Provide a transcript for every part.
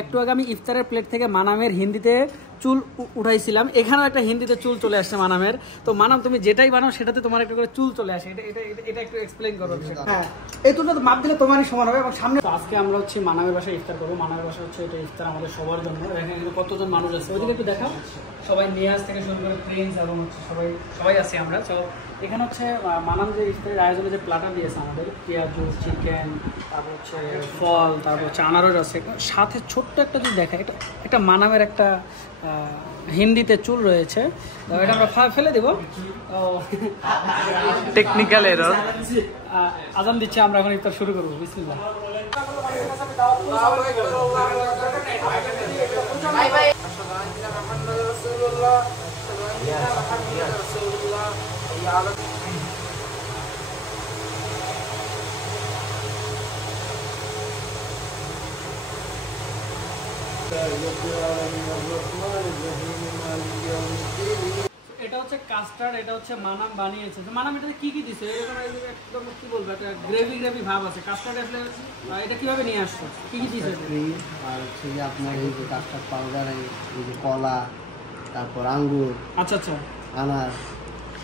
একটু আগে আমি ইফতারের প্লেট থেকে মানামের হিন্দিতে চুল উঠাইছিলাম, এখানেও একটা হিন্দিতে চুল চলে আসছে মানামের। তো মানাম তুমি যেটাই বানাও সেটাতে তোমার একটা করে চুল চলে আসে, এটা একটু এক্সপ্লেইন করো। হ্যাঁ, এই চুলটা তো মাপ দিলে তোমারই সমান হবে। এবং সামনে আজকে আমরা হচ্ছে মানামের বাসায় ইফতার করবো। মানামের বাসা হচ্ছে এটা ইফতার আমাদের সবার জন্য। এখানে কতজন মানুষ আছে ওইদিকে একটু দেখাও। সবাই নিয়াজ থেকে শুরু করে প্রিন্স এবং হচ্ছে সবাই আছি আমরা। তো এখানে হচ্ছে মানাম যে ইফতারের আয়োজনে যে প্লাটার দিয়েছে আমাদের, পেঁয়াজু, চিকেন, তারপর হচ্ছে ফল, তারপর হচ্ছে আনারস আছে, সাথে ছোট্ট একটা যদি দেখা এটা মানামের একটা হিন্দিতে চুল রয়েছে। এটা আমরা ফেলে দেবো, টেকনিক্যাল এরর। আজান দিচ্ছে, আমরা এখন ইফতার শুরু করবো। বিসমিল্লাহ। এটা হচ্ছে কাস্টার্ড, এটা হচ্ছে মানাম বানিয়েছে। তো মানাম এটাতে কি দিছে? একদম কি বলবো, একটা গ্রেভি ভাব আছে। কাস্টার্ড আসলে এটা কিভাবে নিয়ে আসছো, কি দিছে? আর হচ্ছে আপনার এই যে কাস্টার্ড পাউডার, এই যে কলা, তারপর আঙ্গুর, আচ্ছা আচ্ছা, আনার,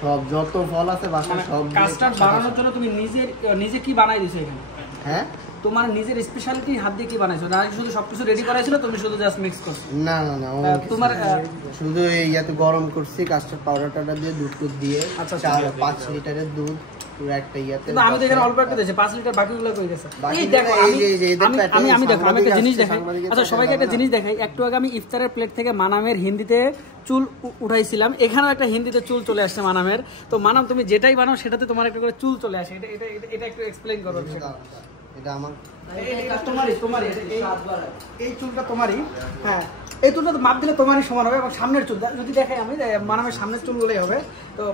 সব যত ফল আছে বাসায় সব। কাস্টার্ড বানানোর জন্য তুমি নিজে কি বানাই দিছো এখানে? হ্যাঁ, তোমার নিজের স্পেশালিটি হাত দিয়ে কি বানাইছো? না শুধু সবকিছু রেডি করাইছিল, তুমি শুধু জাস্ট মিক্স করছো? না না না, তোমার শুধু ইয়াতে গরম করছি কাস্টার্ড পাউডারটা দিয়ে, দুধ দিয়ে। আচ্ছা, 5 লিটারের দুধ পুরো একটা ইয়াতে। আমি তো এখানে অল্প একটা দিয়েছি, 5 লিটার, বাকিগুলো কই গেছে? এই দেখো, আমি দেখো, আমি একটা জিনিস দেখাই। আচ্ছা, সবাইকে একটা জিনিস দেখাই। একটু আগে আমি ইফতারের প্লেট থেকে মানামের হিন্দিতে চুল উঠাইছিলাম, এখানেও একটা হিন্দিতে চুল চলে আসছে মানামের। তো মানাম তুমি যেটাই বানাও সেটাতে তোমার একটা করে চুল চলে আসে, এটা একটু এক্সপ্লেইন করো। এটা আমার তোমারই এই চুলটা তোমারই। হ্যাঁ, এই চুলটা তো মাপ দিলে তোমারই সমান হবে। এবং সামনের চুল যদি দেখাই আমি, মানামের সামনের চুলগুলোই হবে। তো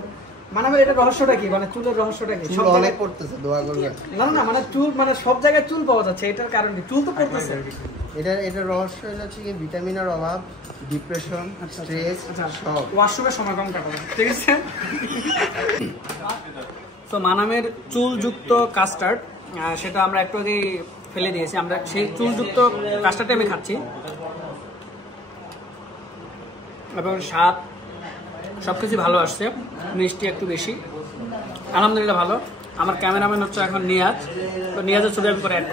মানামের এটা রহস্যটা কি, মানে চুলের রহস্যটা কি? সব অনেক পড়তেছে, দোয়া করবেন। না না, মানে চুল, মানে সব জায়গায় চুল পাওয়া যাচ্ছে, এটার কারণ কি? চুল তো পড়তেছে। এটা রহস্য হচ্ছে কি, ভিটামিনের অভাব, ডিপ্রেশন, স্ট্রেস, সব। ওয়াশরুমের সময় কম কাটাবো, ঠিক আছে? তো মানামের চুলযুক্ত কাস্টার্ড, সেটা আমরা একটু আগে ফেলে দিয়েছি। আমরা সেই চুলযুক্ত কাস্টার্ডটা আমি খাচ্ছি, এবং স্বাদ সবকিছু ভালো আসছে। মিষ্টি একটু বেশি, আলহামদুলিল্লাহ ভালো। আমার ক্যামেরাম্যান হচ্ছে এখন নিয়াজ, তো নিয়াজের ছবি আমি করে